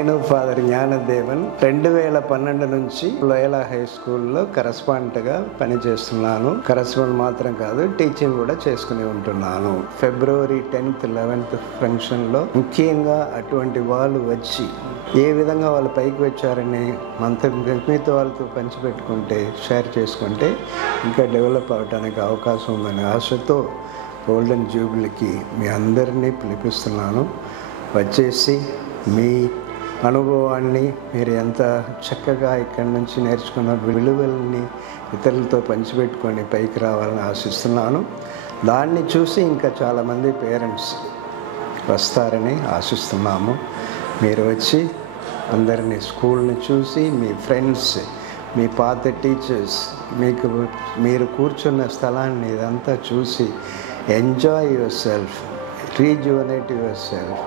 నేను ఫాదర్ జ్ఞానదేవన్ 2012 నుంచి లోయలా హై స్కూల్లో కరస్పాండెంట్గా పనిచేస్తున్నాను. కరస్పాండెంట్ మాత్రం కాదు, టీచింగ్ కూడా చేసుకుని ఉంటున్నాను. ఫిబ్రవరి 10th 11th ఫంక్షన్లో ముఖ్యంగా అటువంటి వాళ్ళు వచ్చి ఏ విధంగా వాళ్ళు పైకి వచ్చారని మీతో వాళ్ళతో పంచిపెట్టుకుంటే, షేర్ చేసుకుంటే ఇంకా డెవలప్ అవడానికి అవకాశం ఉందనే ఆశతో గోల్డెన్ జూబ్లీకి మీ అందరినీ పిలిపిస్తున్నాను. వచ్చేసి మీ అనుభవాన్ని మీరు ఎంత చక్కగా ఇక్కడి నుంచి నేర్చుకున్న విలువల్ని ఇతరులతో పంచిపెట్టుకొని పైకి రావాలని ఆశిస్తున్నాను. దాన్ని చూసి ఇంకా చాలామంది పేరెంట్స్ వస్తారని ఆశిస్తున్నాము. మీరు వచ్చి అందరినీ స్కూల్ని చూసి మీ ఫ్రెండ్స్, మీ పాత టీచర్స్, మీరు కూర్చున్న స్థలాన్ని ఇదంతా చూసి enjoy your self, rejuvenate your self.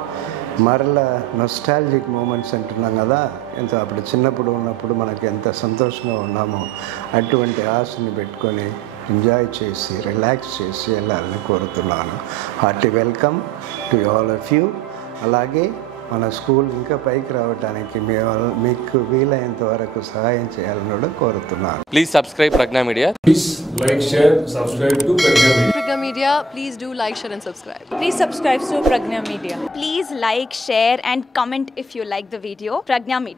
మరలా నొస్టాలజిక్ మూమెంట్స్ అంటున్నాం కదా, ఎంత అప్పుడు చిన్నప్పుడు ఉన్నప్పుడు మనకు ఎంత సంతోషంగా ఉన్నామో అటువంటి ఆశని పెట్టుకొని ఎంజాయ్ చేసి రిలాక్స్ చేసి వెళ్ళాలని కోరుతున్నాను. Hearty welcome to all of you. అలాగే మన స్కూల్ ఇంకా పైకి రావడానికి మీకు వీలైనంత వరకు సహాయం చేయాలని కూడా కోరుతున్నాను. Please subscribe Pragna media. Please like, share, subscribe to Pragna Media. Pragna Media, please do like, share and subscribe. Please subscribe to Pragna Media. Please like, share and comment if you like the video. Pragna Media.